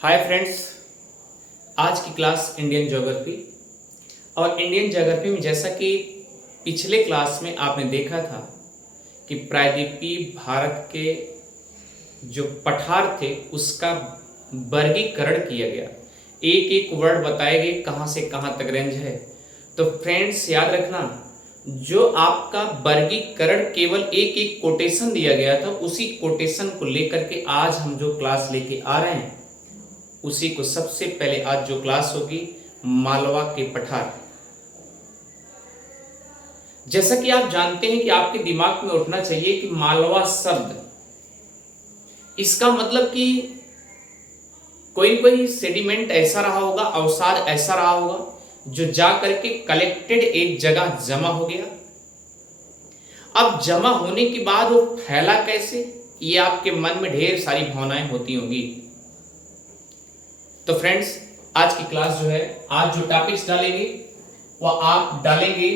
Hi friends, आज की class Indian geography. और इंडियन ज्योग्राफी में जैसा कि पिछले क्लास में आपने देखा था कि प्रायद्वीपीय भारत के जो पठार थे उसका वर्गीकरण किया गया, एक एक वर्ड बताए गए कहाँ से कहाँ तक रेंज है। तो फ्रेंड्स याद रखना, जो आपका वर्गीकरण केवल एक एक कोटेशन दिया गया था, उसी कोटेशन को लेकर के आज हम जो क्लास लेके आ रहे हैं उसी को सबसे पहले आज जो क्लास होगी मालवा के पठार। जैसा कि आप जानते हैं कि आपके दिमाग में उठना चाहिए कि मालवा शब्द, इसका मतलब कि कोई न कोई सेडिमेंट ऐसा रहा होगा, अवसाद ऐसा रहा होगा जो जा करके कलेक्टेड एक जगह जमा हो गया। अब जमा होने के बाद वो फैला कैसे, ये आपके मन में ढेर सारी भावनाएं होती होंगी। तो फ्रेंड्स, आज की क्लास जो है, आज जो टॉपिक्स डालेंगे वह आप डालेंगे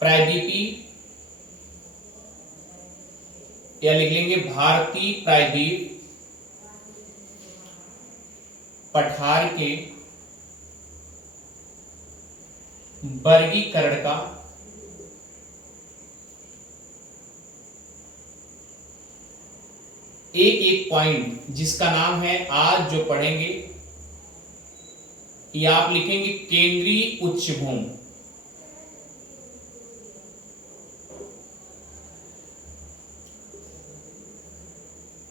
प्रायद्वीपीय, या लिख लेंगे भारतीय प्रायद्वीप पठार के वर्गीकरण का एक एक पॉइंट, जिसका नाम है आज जो पढ़ेंगे, या आप लिखेंगे केंद्रीय उच्चभूमि।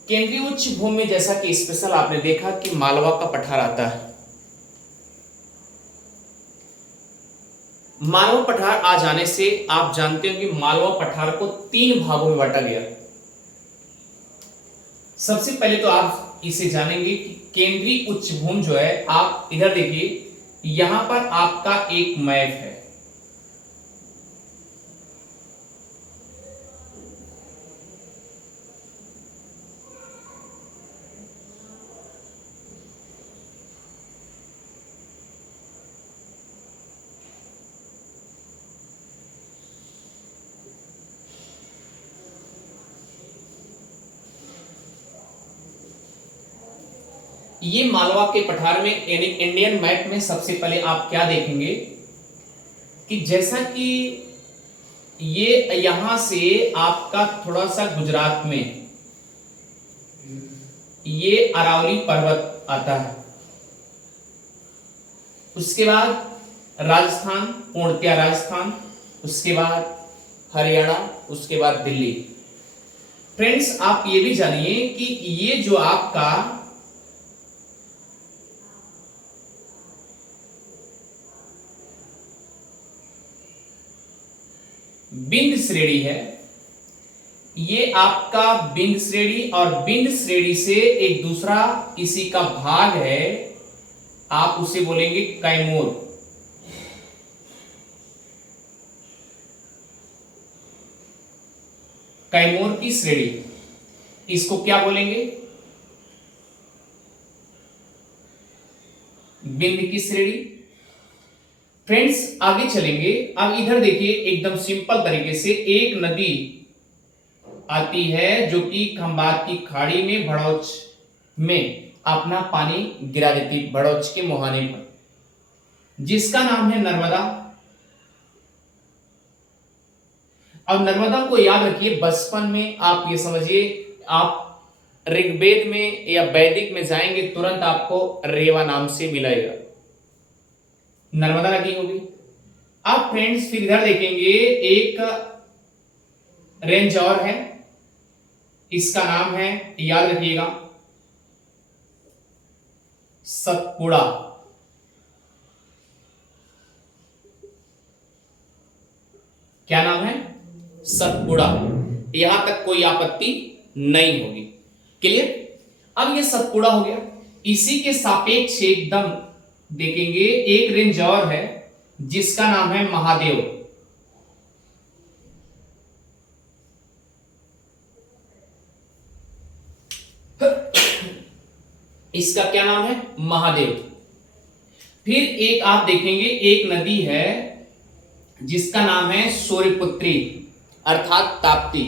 केंद्रीय उच्चभूमि में जैसा कि स्पेशल आपने देखा कि मालवा का पठार आता है। मालवा पठार आ जाने से आप जानते हो कि मालवा पठार को 3 भागों में बांटा गया। सबसे पहले तो आप इसे जानेंगे कि केंद्रीय उच्चभूमि जो है, आप इधर देखिए, यहां पर आपका एक मैप है। ये मालवा के पठार में यानी इंडियन मैप में सबसे पहले आप क्या देखेंगे कि जैसा कि ये यहां से आपका थोड़ा सा गुजरात में ये अरावली पर्वत आता है, उसके बाद राजस्थान, पूर्णतया राजस्थान, उसके बाद हरियाणा, उसके बाद दिल्ली। फ्रेंड्स, आप ये भी जानिए कि ये जो आपका बिंद श्रेणी है, ये आपका बिंद श्रेणी, और बिंद श्रेणी से एक दूसरा इसी का भाग है, आप उसे बोलेंगे कैमूर। कैमूर की श्रेणी, इसको क्या बोलेंगे? बिंद की श्रेणी। फ्रेंड्स, आगे चलेंगे। अब इधर देखिए, एकदम सिंपल तरीके से एक नदी आती है जो कि खंबात की खाड़ी में भड़ौच में अपना पानी गिरा देती, भड़ौच के मुहाने पर, जिसका नाम है नर्मदा। अब नर्मदा को याद रखिए, बचपन में आप ये समझिए, आप ऋग्वेद में या वैदिक में जाएंगे तुरंत आपको रेवा नाम से मिलेगा, नर्मदा नदी होगी। अब फ्रेंड्स, फिर इधर देखेंगे, एक रेंज और है, इसका नाम है, याद रखिएगा, सतपुड़ा। क्या नाम है? सतपुड़ा। यहां तक कोई आपत्ति नहीं होगी। क्लियर? अब ये सतपुड़ा हो गया। इसी के सापेक्ष एकदम देखेंगे एक रेंज और है, जिसका नाम है महादेव। इसका क्या नाम है? महादेव। फिर एक आप देखेंगे, एक नदी है जिसका नाम है सूर्यपुत्री अर्थात ताप्ती।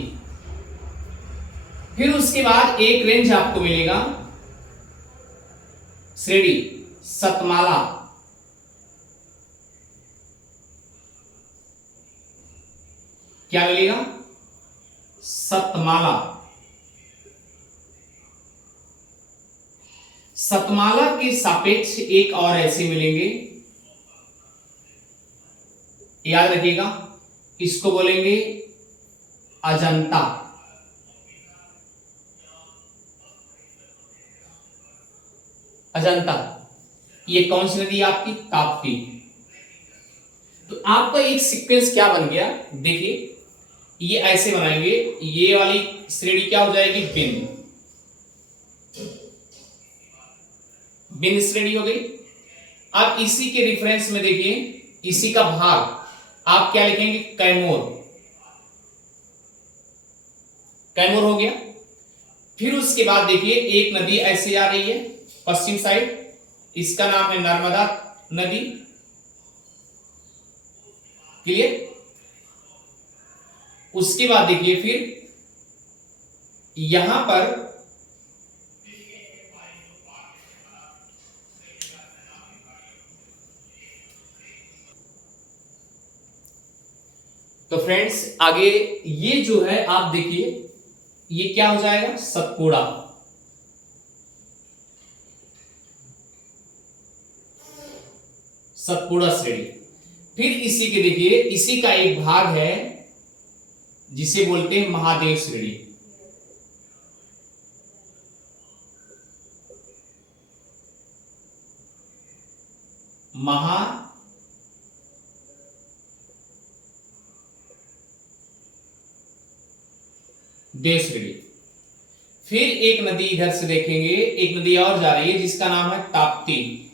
फिर उसके बाद एक रेंज आपको मिलेगा श्रेणी सतमाला। क्या मिलेगा? सतमाला। सतमाला के सापेक्ष एक और ऐसे मिलेंगे, याद रखिएगा, इसको बोलेंगे अजंता। अजंता ये कौन सी नदी है आपकी? ताप्ती। तो आपका एक सीक्वेंस क्या बन गया देखिए, ये ऐसे बनाएंगे, ये वाली श्रेणी क्या हो जाएगी? बिंद। बिंद श्रेणी हो गई। अब इसी के रेफरेंस में देखिए, इसी का भाग आप क्या लिखेंगे? कैमोर। कैमोर हो गया। फिर उसके बाद देखिए एक नदी ऐसे आ रही है पश्चिम साइड, इसका नाम है नर्मदा नदी। क्लियर? उसके बाद देखिए फिर यहां पर तो फ्रेंड्स आगे ये जो है आप देखिए, ये क्या हो जाएगा? सतपुड़ा। सतपुड़ा श्रेणी। फिर इसी के देखिए, इसी का एक भाग है जिसे बोलते हैं महादेव श्रेणी। महादेव श्रेणी। फिर एक नदी इधर से देखेंगे, एक नदी और जा रही है जिसका नाम है ताप्ती,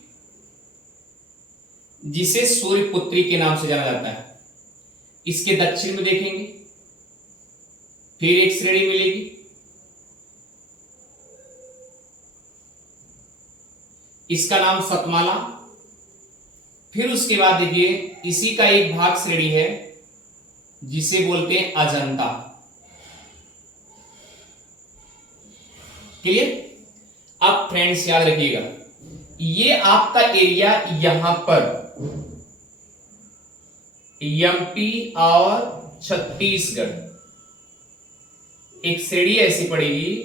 जिसे सूर्यपुत्री के नाम से जाना जाता है। इसके दक्षिण में देखेंगे फिर एक श्रेणी मिलेगी, इसका नाम सतमाला। फिर उसके बाद देखिए इसी का एक भाग श्रेणी है जिसे बोलते हैं अजंता। क्लियर? अब फ्रेंड्स याद रखिएगा, ये आपका एरिया यहां पर एमपी और छत्तीसगढ़, एक श्रेणी ऐसी पड़ेगी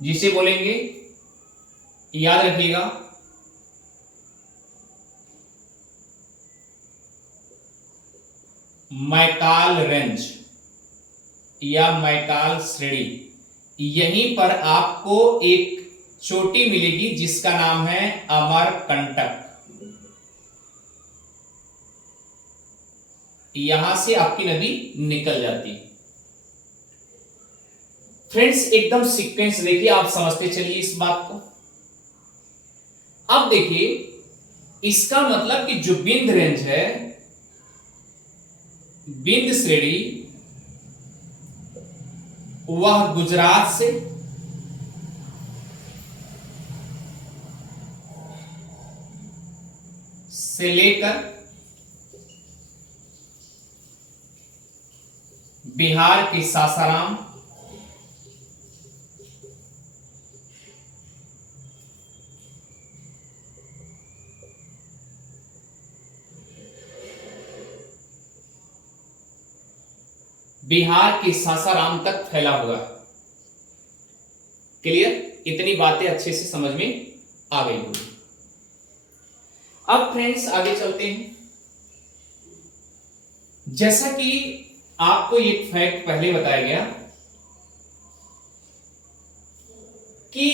जिसे बोलेंगे, याद रखिएगा, मैकाल रेंज या मैकाल श्रेणी। यहीं पर आपको एक चोटी मिलेगी जिसका नाम है अमरकंटक। यहां से आपकी नदी निकल जाती है। फ्रेंड्स एकदम सीक्वेंस देखिए, आप समझते चलिए इस बात को। अब देखिए इसका मतलब कि जो बिंद रेंज है, बिंद श्रेणी, वह गुजरात से लेकर बिहार के सासाराम, बिहार के सासाराम तक फैला हुआ। क्लियर? इतनी बातें अच्छे से समझ में आ गई होगी। अब फ्रेंड्स आगे चलते हैं। जैसा कि आपको ये फैक्ट पहले बताया गया कि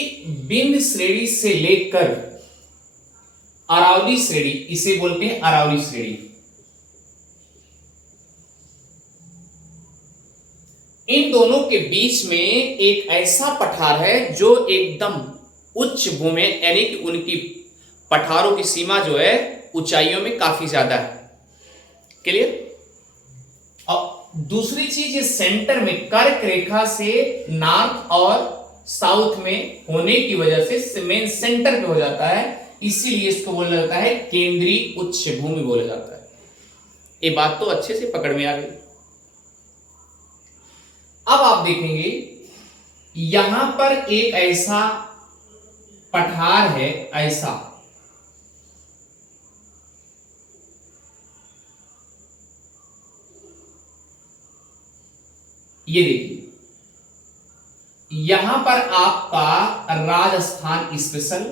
बिंद श्रेणी से लेकर अरावली श्रेणी, इसे बोलते हैं अरावली श्रेणी, इन दोनों के बीच में एक ऐसा पठार है जो एकदम उच्च भूमि, यानी कि उनकी पठारों की सीमा जो है ऊंचाइयों में काफी ज्यादा है। क्लियर? और दूसरी चीज, सेंटर में कर्क रेखा से नॉर्थ और साउथ में होने की वजह से मेन सेंटर पे हो जाता है, इसीलिए इसको बोला जाता है केंद्रीय उच्च भूमि बोला जाता है। ये बात तो अच्छे से पकड़ में आ गई। अब आप देखेंगे यहां पर एक ऐसा पठार है, ऐसा ये देखिए, यहां पर आपका राजस्थान स्पेशल,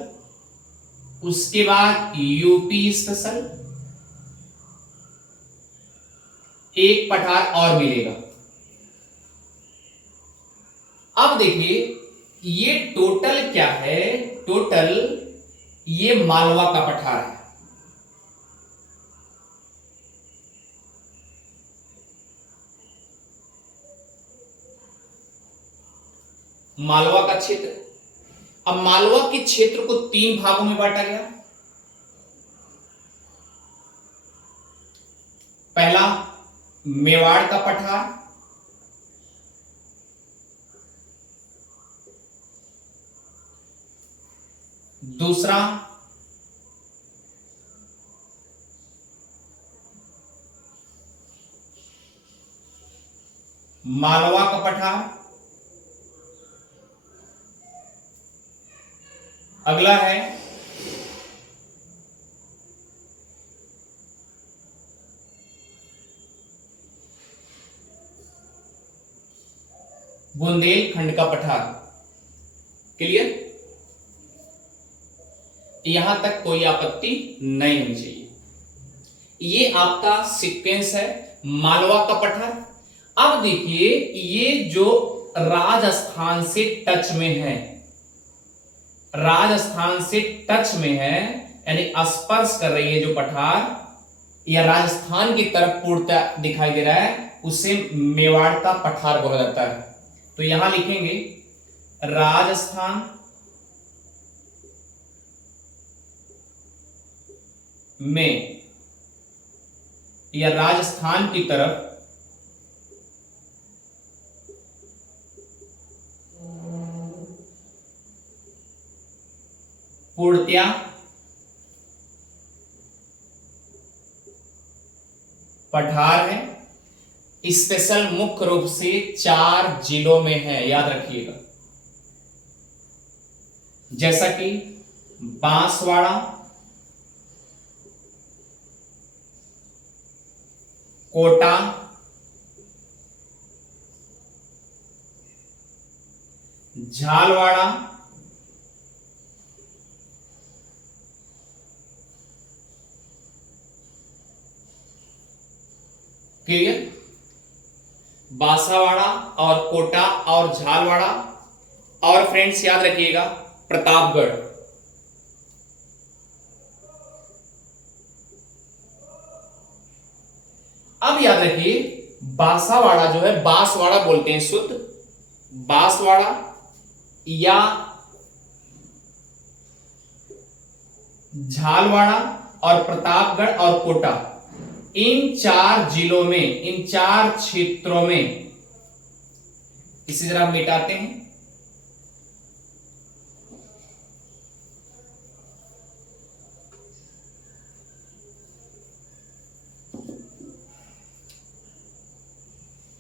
उसके बाद यूपी स्पेशल, एक पठार और मिलेगा। अब देखिए ये टोटल क्या है, टोटल ये मालवा का पठार है। मालवा का क्षेत्र। अब मालवा के क्षेत्र को 3 भागों में बांटा गया। पहला मेवाड़ का पठार, दूसरा मालवा का पठार, अगला है बुंदेलखंड का पठार। क्लियर? यहां तक कोई आपत्ति नहीं होनी चाहिए। ये आपका सीक्वेंस है मालवा का पठार। अब देखिए ये जो राजस्थान से टच में है, राजस्थान से टच में है यानी स्पर्श कर रही है जो पठार, या राजस्थान की तरफ पूर्णता दिखाई दे रहा है, उसे मेवाड़ का पठार बोला जाता है। तो यहां लिखेंगे राजस्थान में या राजस्थान की तरफ पूर्णतया पठार है। स्पेशल मुख्य रूप से 4 जिलों में है, याद रखिएगा, जैसा कि बांसवाड़ा, कोटा, झालवाड़ा, क्लियर? बांसवाड़ा और कोटा और झालवाड़ा, और फ्रेंड्स याद रखिएगा प्रतापगढ़। अब याद रखिए बांसवाड़ा जो है, बांसवाड़ा बोलते हैं शुद्ध, बांसवाड़ा या झालवाड़ा और प्रतापगढ़ और कोटा, इन 4 जिलों में, इन 4 क्षेत्रों में, इसे जरा मिटाते हैं,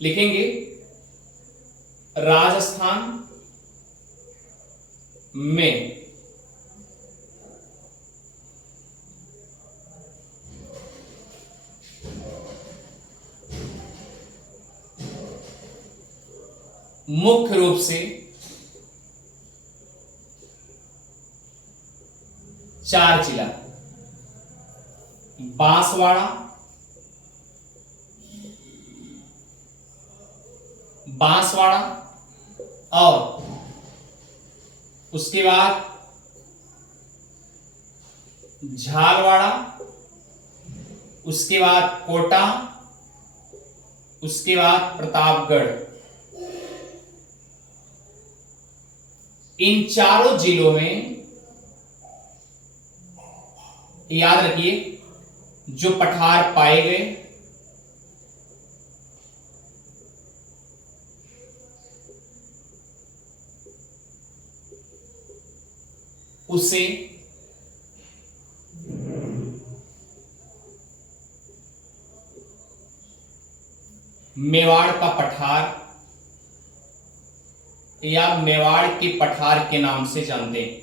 लिखेंगे राजस्थान में मुख्य रूप से 4 जिला, बांसवाड़ा, बांसवाड़ा और उसके बाद झालवाड़ा, उसके बाद कोटा, उसके बाद प्रतापगढ़। इन चारों जिलों में याद रखिए जो पठार पाए गए उसे मेवाड़ का पठार या मेवाड़ के पठार के नाम से जानते हैं।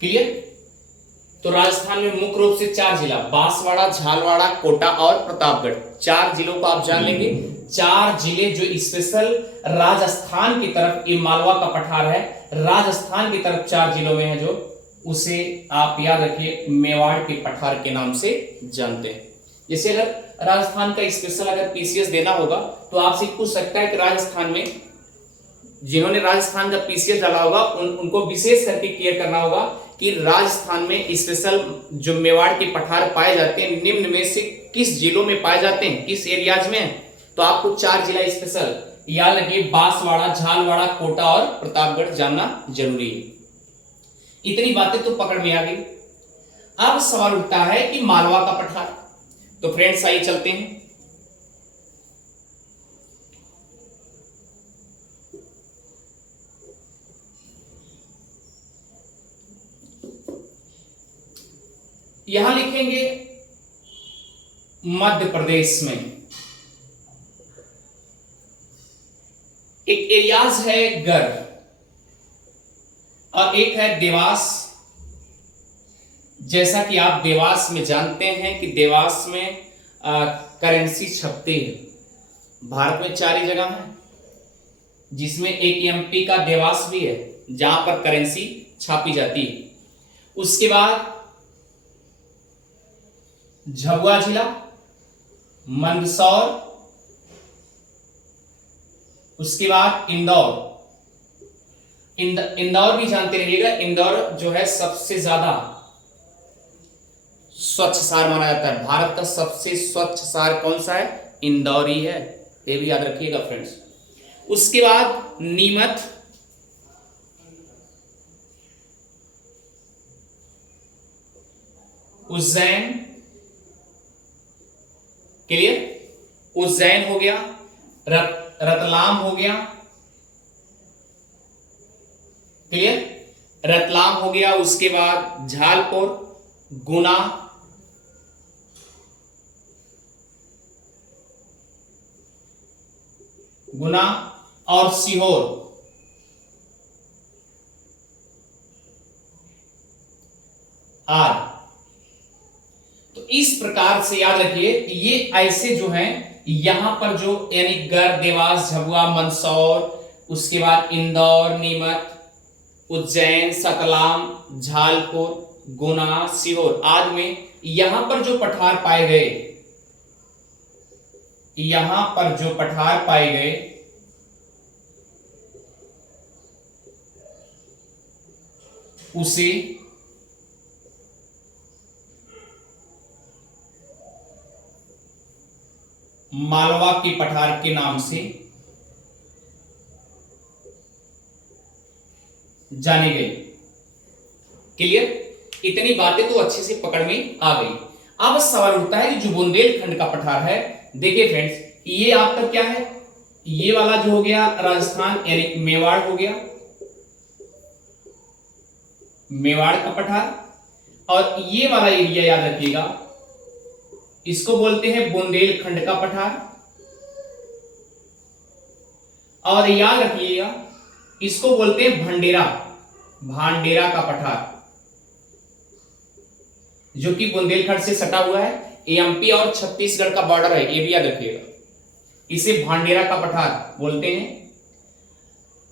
क्लियर? तो राजस्थान में मुख्य रूप से 4 जिला, बांसवाड़ा, झालवाड़ा, कोटा और प्रतापगढ़, 4 जिलों को आप जान लेंगे। 4 जिले जो स्पेशल राजस्थान की तरफ, ये मालवा का पठार है, राजस्थान की तरफ 4 जिलों में है, जो उसे आप याद रखिए मेवाड़ के पठार के नाम से जानते हैं। जैसे अगर राजस्थान का स्पेशल अगर पीसीएस देना होगा तो आपसे पूछ सकता है कि राजस्थान में जिन्होंने राजस्थान का पीसीएस डाला होगा उनको विशेष करके क्लियर करना होगा कि राजस्थान में स्पेशल जो मेवाड़ के पठार पाए जाते हैं निम्न में से किस जिलों में पाए जाते हैं, किस एरियाज में। तो आपको 4 जिला स्पेशल याद रखिए, बांसवाड़ा, झालवाड़ा, कोटा और प्रतापगढ़ जानना जरूरी है। इतनी बातें तो पकड़ में आ गई। अब सवाल उठता है कि मालवा का पठार। तो फ्रेंड्स आइए चलते हैं। यहां लिखेंगे मध्य प्रदेश में एक एरियाज है गढ़ और एक है देवास। जैसा कि आप देवास में जानते हैं कि देवास में करेंसी छपती है। भारत में 4 ही जगह है जिसमें एक एमपी का देवास भी है जहां पर करेंसी छापी जाती है। उसके बाद झाबुआ जिला, मंदसौर, उसके बाद इंदौर। इंदौर भी जानते रहिएगा, इंदौर जो है सबसे ज्यादा स्वच्छ शहर माना जाता है। भारत का सबसे स्वच्छ शहर कौन सा है? इंदौर ही है, ये भी याद रखिएगा फ्रेंड्स। उसके बाद नीमच, उज्जैन, क्लियर? उज्जैन हो गया, रतलाम हो गया, क्लियर? रतलाम हो गया। उसके बाद झालपुर, गुना, और सीहोर। आर। तो इस प्रकार से याद रखिए ये ऐसे जो हैं यहां पर जो यानी गढ़, देवास, झाबुआ, मंदसौर, उसके बाद इंदौर, नीमच, उज्जैन, सतलाम, झालपुर, गुना, सीहोर आदि में यहां पर जो पठार पाए गए, यहां पर जो पठार पाए गए उसे मालवा के पठार के नाम से जाने गए। क्लियर? इतनी बातें तो अच्छे से पकड़ में आ गई। अब सवाल उठता है कि जो बुंदेलखंड का पठार है, देखिए फ्रेंड्स ये आपका क्या है, ये वाला जो हो गया राजस्थान यानी मेवाड़ हो गया, मेवाड़ का पठार, और ये वाला एरिया याद रखिएगा इसको बोलते हैं बुंदेलखंड का पठार, और याद रखिएगा इसको बोलते हैं भांडेरा का पठार, जो कि बुंदेलखंड से सटा हुआ है, एमपी और छत्तीसगढ़ का बॉर्डर है, ये भी याद रखिएगा। इसे भांडेरा का पठार बोलते हैं।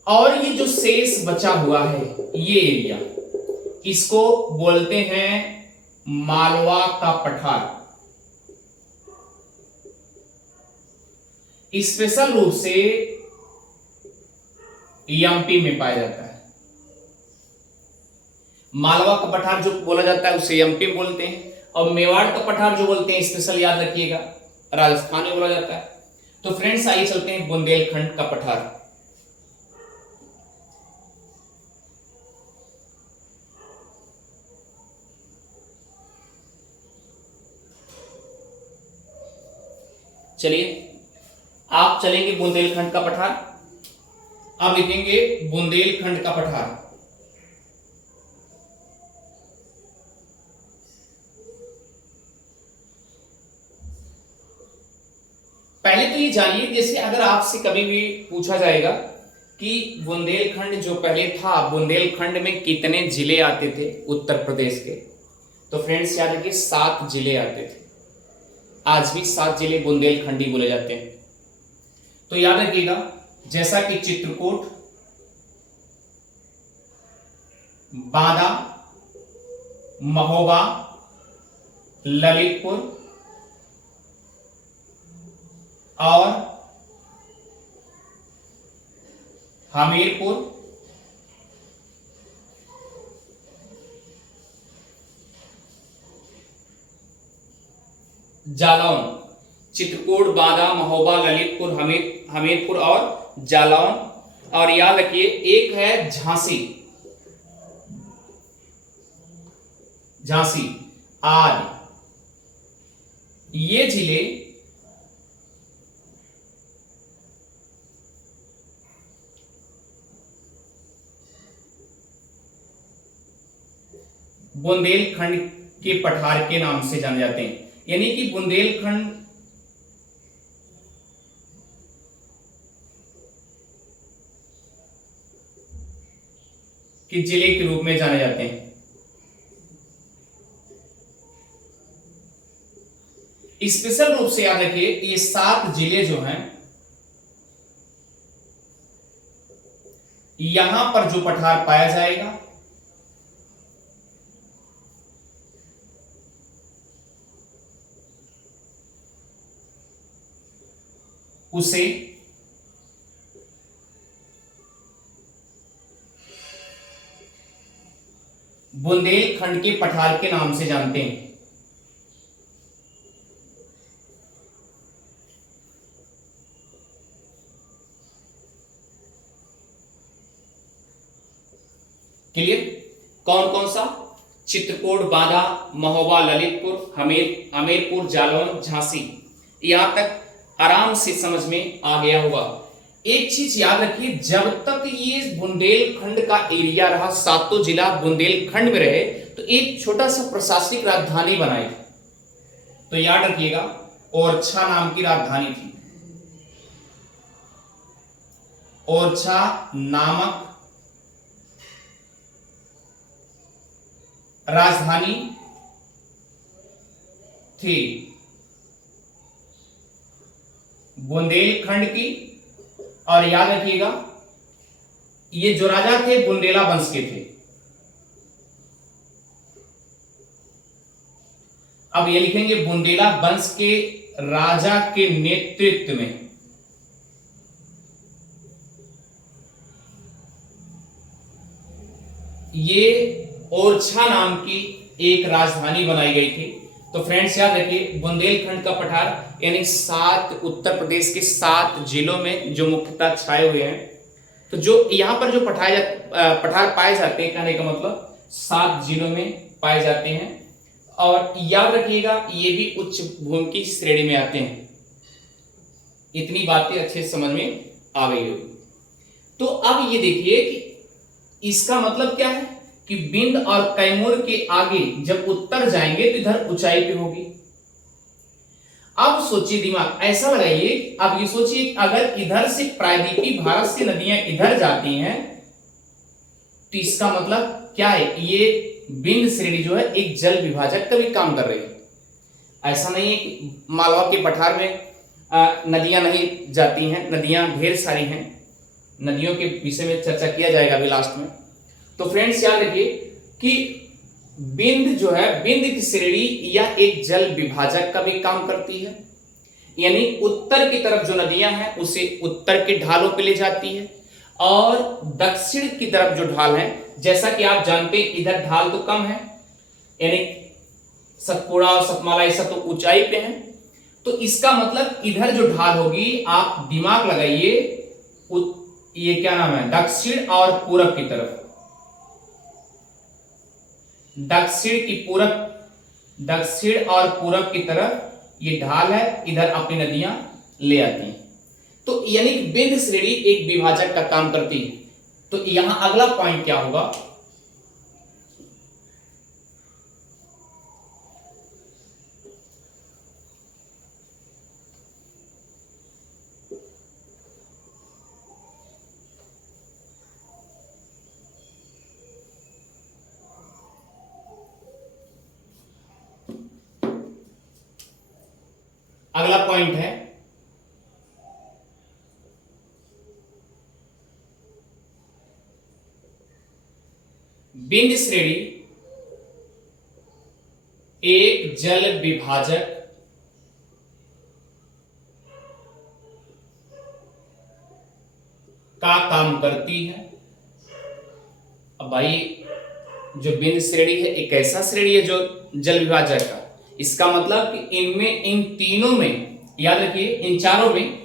और ये जो शेष बचा हुआ है ये एरिया, इसको बोलते हैं मालवा का पठार। स्पेशल रूप से एमपी में पाया जाता है। मालवा का पठार जो बोला जाता है उसे एमपी बोलते हैं, और मेवाड़ का पठार जो बोलते हैं स्पेशल याद रखिएगा राजस्थान में बोला जाता है। तो फ्रेंड्स आइए चलते हैं बुंदेलखंड का पठार। चलिए आप चलेंगे बुंदेलखंड का पठार। अब लिखेंगे बुंदेलखंड का पठार। पहले तो ये जानिए, जैसे अगर आपसे कभी भी पूछा जाएगा कि बुंदेलखंड जो पहले था, बुंदेलखंड में कितने जिले आते थे उत्तर प्रदेश के, तो फ्रेंड्स याद रखिए 7 जिले आते थे। आज भी 7 जिले बुंदेलखंडी बोले जाते हैं। तो याद रखिएगा, जैसा कि चित्रकूट, बांदा, महोबा, ललितपुर और हमीरपुर, जालौन। चित्रकूट, बांदा, महोबा, ललितपुर, हमीरपुर और जालौन। और याद रखिए एक है झांसी, झांसी आदि। ये जिले बुंदेलखंड के पठार के नाम से जाने जाते हैं, यानी कि बुंदेलखंड के जिले के रूप में जाने जाते हैं। स्पेशल रूप से याद रखिए, ये 7 जिले जो हैं, यहां पर जो पठार पाया जाएगा उसे बुंदेलखंड के पठार के नाम से जानते हैं। क्लियर? कौन कौन सा? चित्रकूट, बांदा, महोबा, ललितपुर, हमीरपुर, जालौन, झांसी। यहां तक आराम से समझ में आ गया होगा। एक चीज याद रखिए, जब तक ये बुंदेलखंड का एरिया रहा, 7 जिला बुंदेलखंड में रहे, तो एक छोटा सा प्रशासनिक राजधानी बनाई थी। तो याद रखिएगा, ओरछा नाम की राजधानी थी। ओरछा नामक राजधानी थी बुंदेलखंड की। और याद रखिएगा, ये जो राजा थे बुंदेला वंश के थे। अब ये लिखेंगे बुंदेला वंश के राजा के नेतृत्व में ये ओरछा नाम की एक राजधानी बनाई गई थी। तो फ्रेंड्स याद रखिए, बुंदेलखंड का पठार यानी 7 उत्तर प्रदेश के 7 जिलों में जो मुख्यतः छाए हुए हैं। तो जो यहां पर जो पठार पाए जाते हैं, कहने का मतलब 7 जिलों में पाए जाते हैं। और याद रखिएगा, ये भी उच्च भूमि की श्रेणी में आते हैं। इतनी बातें अच्छे से समझ में आ गई होगी। तो अब ये देखिए कि इसका मतलब क्या है कि बिंद और कैमूर के आगे जब उत्तर जाएंगे तो इधर ऊंचाई पे होगी। अब सोचिए, दिमाग ऐसा लगाइए, अब ये सोचिए अगर इधर से प्रायद्वीपीय भारत से नदियां इधर जाती हैं, तो इसका मतलब क्या है, ये बिंद श्रेणी जो है एक जल विभाजक का भी काम कर रही है। ऐसा नहीं है कि मालवा के पठार में नदियां नहीं जाती हैं, नदियां ढेर सारी हैं। नदियों के विषय में चर्चा किया जाएगा अभी लास्ट में। तो फ्रेंड्स याद रखिए कि बिंद जो है, बिंद की श्रेणी या एक जल विभाजक का भी काम करती है, यानी उत्तर की तरफ जो नदियां हैं उसे उत्तर के ढालों पे ले जाती है, और दक्षिण की तरफ जो ढाल है, जैसा कि आप जानते हैं इधर ढाल तो कम है, यानी सतपुड़ा और सतमाला ये सब तो ऊंचाई पे हैं। तो इसका मतलब इधर जो ढाल होगी, आप दिमाग लगाइए, ये क्या नाम है, दक्षिण और पूरब की तरफ, दक्षिण और पूरब की तरफ ये ढाल है, इधर अपनी नदियां ले आती हैं। तो यानी बिंद श्रेणी एक विभाजक का काम करती है। तो यहां अगला पॉइंट क्या होगा, अगला पॉइंट है बिंद श्रेणी एक जल विभाजक का काम करती है। अब भाई जो बिंद श्रेणी है एक ऐसा श्रेणी है जो जल विभाजक का, इसका मतलब कि इनमें इन तीनों में, याद रखिए इन चारों में,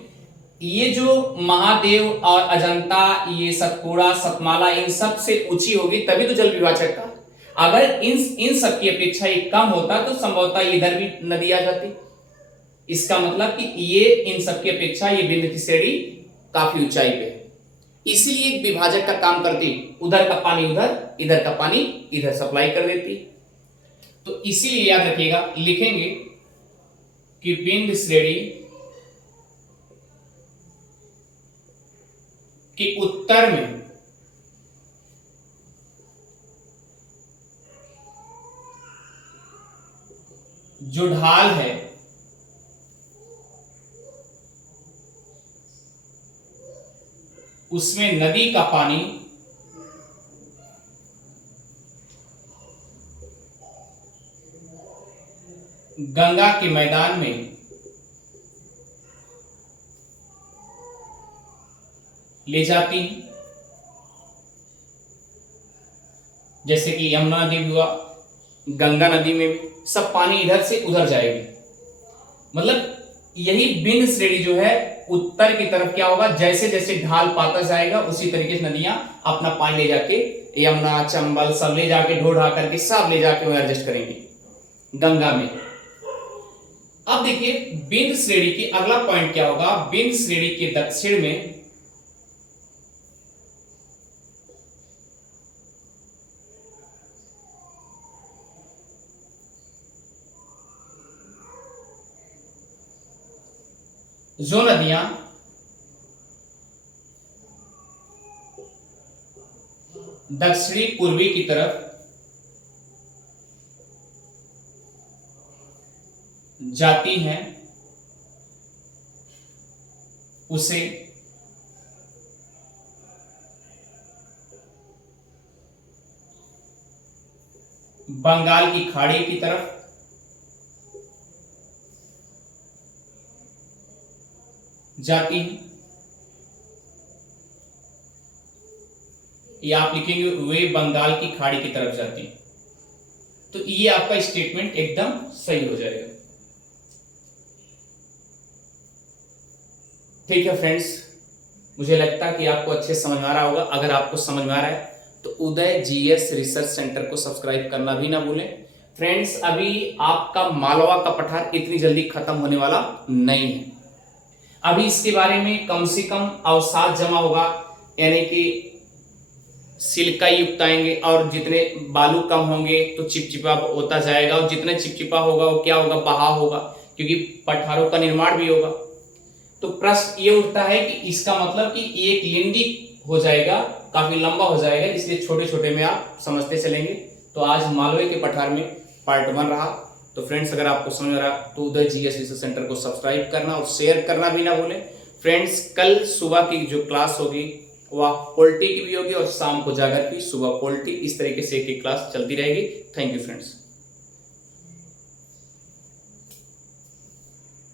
ये जो महादेव और अजंता, ये सतपुड़ा सतमाला, इन सब से ऊंची होगी तभी तो जल विभाजक का। अगर इन सब की अपेक्षा ये कम होता तो संभवतः इधर भी नदी आ जाती। इसका मतलब कि ये इन सब की अपेक्षा ये बिंद की श्रेणी काफी ऊंचाई पे है, इसीलिए एक विभाजक का काम करती। उधर का पानी उधर, इधर का पानी इधर सप्लाई कर देती। तो इसीलिए याद रखिएगा, लिखेंगे कि बिंद श्रेणी कि उत्तर में जो ढाल है उसमें नदी का पानी गंगा के मैदान में ले जाती हैं। जैसे कि यमुना नदी भी हुआ, गंगा नदी में भी सब पानी इधर से उधर जाएगी। मतलब यही बिंद श्रेणी जो है उत्तर की तरफ क्या होगा, जैसे जैसे ढाल पाता जाएगा उसी तरीके से नदियां अपना पानी ले जाके, यमुना चंबल सब ले जाके ढो ढा करके सब ले जाके वह एडजस्ट करेंगे गंगा में। अब देखिए बिंद श्रेणी की अगला पॉइंट क्या होगा, बिंद श्रेणी के दक्षिण में जो नदियां दक्षिणी पूर्वी की तरफ जाती हैं उसे बंगाल की खाड़ी की तरफ जाती है, या आप लिखेंगे वे बंगाल की खाड़ी की तरफ जाती है। तो ये आपका स्टेटमेंट एकदम सही हो जाएगा। ठीक है फ्रेंड्स, मुझे लगता है कि आपको अच्छे समझ में आ रहा होगा। अगर आपको समझ में आ रहा है तो उदय जीएस रिसर्च सेंटर को सब्सक्राइब करना भी ना भूलें। फ्रेंड्स, अभी आपका मालवा का पठार इतनी जल्दी खत्म होने वाला नहीं है। अभी इसके बारे में कम से कम अवसाद जमा होगा, यानी कि सिलिका युक्त आएंगे, और जितने बालू कम होंगे तो चिपचिपा होता जाएगा, और जितने चिपचिपा होगा वो क्या होगा, बहाव होगा, क्योंकि पठारों का निर्माण भी होगा। तो प्रश्न ये उठता है कि इसका मतलब कि एक लिंडी हो जाएगा, काफी लंबा हो जाएगा, इसलिए छोटे छोटे में आप समझते चलेंगे। तो आज मालवे के पठार में पार्ट 1 रहा। तो फ्रेंड्स, अगर आपको समझ आ रहा तो उदय जीएस रिसर्च सेंटर को सब्सक्राइब करना और शेयर करना भी ना भूलें। फ्रेंड्स, कल सुबह की जो क्लास होगी वह पॉलिटी की भी होगी, और शाम को जाकर भी सुबह पॉलिटी, इस तरीके से एक क्लास चलती रहेगी। Thank you friends.